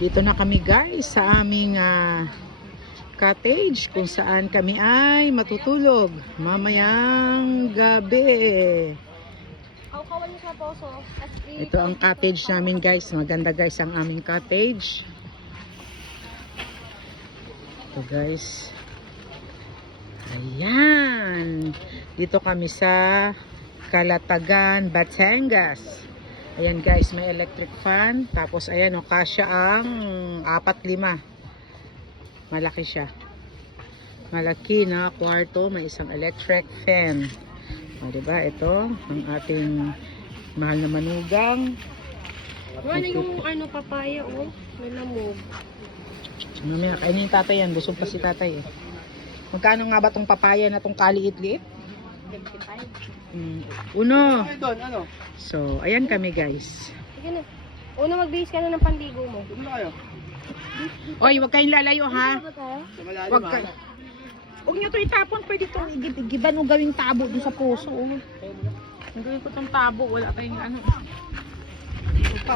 Dito na kami guys sa aming cottage kung saan kami ay matutulog mamayang gabi. Ito ang cottage namin guys. Maganda guys ang aming cottage. Ito guys. Ayan. Dito kami sa Calatagan, Batangas. Ayan guys, may electric fan. Tapos ayan o, kasya ang 4-5. Malaki siya. Malaki na kwarto. May isang electric fan. O diba, ito ang ating mahal na manugang. Wala yung papaya may lamog. Mamaya, kainin yung tatay yan. Busog pa si tatay eh. Magkano nga ba tong papaya na tong kaliit-liit? 25. Uno. So, ayan kami guys. Sige na. Una mag-base ka na ng pandigo mo. Oy, wag kayong lalayo ha. Wag ka. Ano? Huwag nyo ito itapon. Pwede itong igiban o gawing tabo dun sa puso. Nagawin ko itong tabo. Wala kayong ano. Ito pa